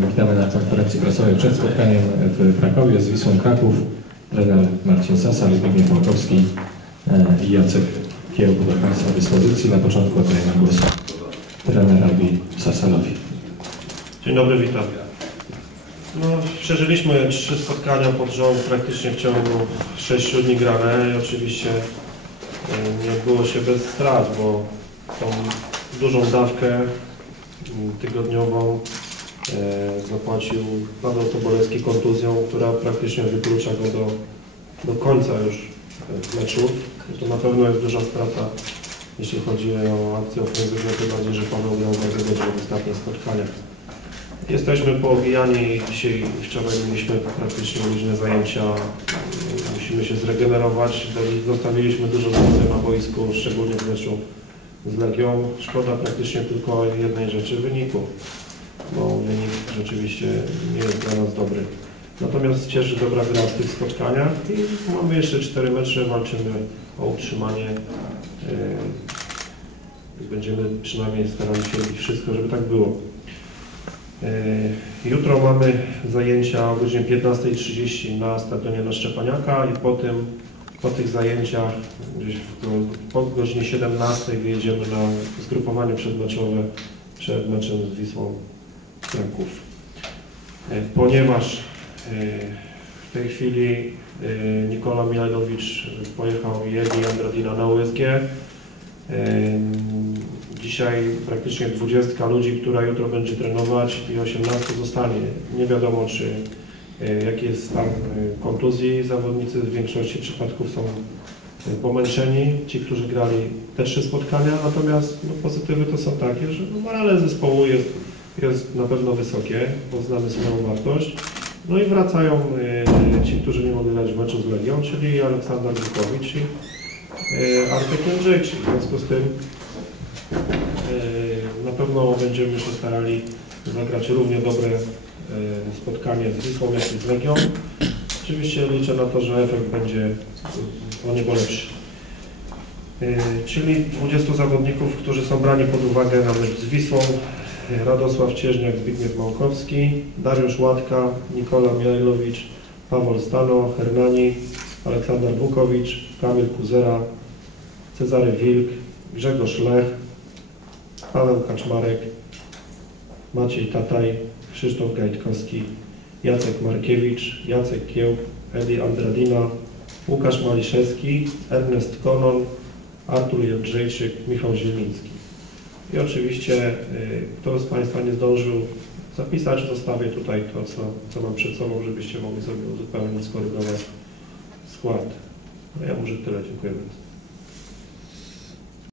Witamy na konferencji prasowej przed spotkaniem w Krakowie z Wisłą Kraków. Trener Marcin Sasal, Zbigniew Małkowski e, i Jacek Kiełb do Państwa dyspozycji. Na początku oddaję głos trenerowi Sasalowi. Dzień dobry, witam. No, przeżyliśmy trzy spotkania pod rząd praktycznie w ciągu sześciu dni grane i oczywiście e, nie było się bez strat, bo tą dużą dawkę m, tygodniową zapłacił Paweł Tobolewski kontuzją, która praktycznie wyklucza go do, do końca już e, meczu. To na pewno jest duża strata, jeśli chodzi o akcję ofensywną, tym bardziej, że Paweł grał bardzo dobrze w ostatnich spotkaniach. Jesteśmy poobijani. Dzisiaj, wczoraj mieliśmy praktycznie różne zajęcia. Musimy się zregenerować. Zostawiliśmy dużo pracy na boisku, szczególnie w meczu z Legią. Szkoda praktycznie tylko jednej rzeczy, wyniku, rzeczywiście nie jest dla nas dobry. Natomiast cieszy dobra gra w tych spotkaniach i mamy jeszcze cztery mecze, walczymy o utrzymanie. Yy, Będziemy przynajmniej starali się robić wszystko, żeby tak było. Yy, Jutro mamy zajęcia o godzinie 15.30 na stadionie na Szczepaniaka i po tym, po tych zajęciach gdzieś w, po godzinie 17 wyjedziemy na zgrupowanie przedmeczowe przed meczem z Wisłą Kraków. Yy, Ponieważ yy, w tej chwili yy, Nikola Mijajlowicz pojechał Jedi Andradina na USG, Dzisiaj praktycznie 20 ludzi, która jutro będzie trenować i 18 zostanie. Nie wiadomo, czy e, jaki jest stan e, kontuzji. Zawodnicy w większości przypadków są e, pomęczeni. Ci, którzy grali te trzy spotkania, natomiast no, pozytywy to są takie, że no, morale zespołu jest, jest na pewno wysokie, bo znamy swoją wartość. No i wracają e, ci, którzy nie mogli grać w meczu z Legią, czyli Aleksander Bukowicz i e, Artek Jędrzejczyk. W związku z tym e, na pewno będziemy się starali zagrać równie dobre spotkanie z Wisłą, jak i z Legią. Oczywiście liczę na to, że efekt będzie o niebo lepszy. Czyli 20 zawodników, którzy są brani pod uwagę na mecz z Wisłą. Radosław Cieżniak, Zbigniew Małkowski, Dariusz Łatka, Nikola Mijajlowicz, Paweł Stano, Hernani, Aleksander Bukowicz, Kamil Kuzera, Cezary Wilk, Grzegorz Lech, Paweł Kaczmarek, Maciej Tataj, Krzysztof Gajtkowski, Jacek Markiewicz, Jacek Kiełb, Edi Andradina, Łukasz Maliszewski, Ernest Konon, Artur Jędrzejczyk, Michał Zieliński. I oczywiście y, kto z Państwa nie zdążył zapisać, zostawię tutaj to, co, co mam przed sobą, żebyście mogli sobie uzupełnić, skorygować skład. No ja może tyle, dziękuję bardzo.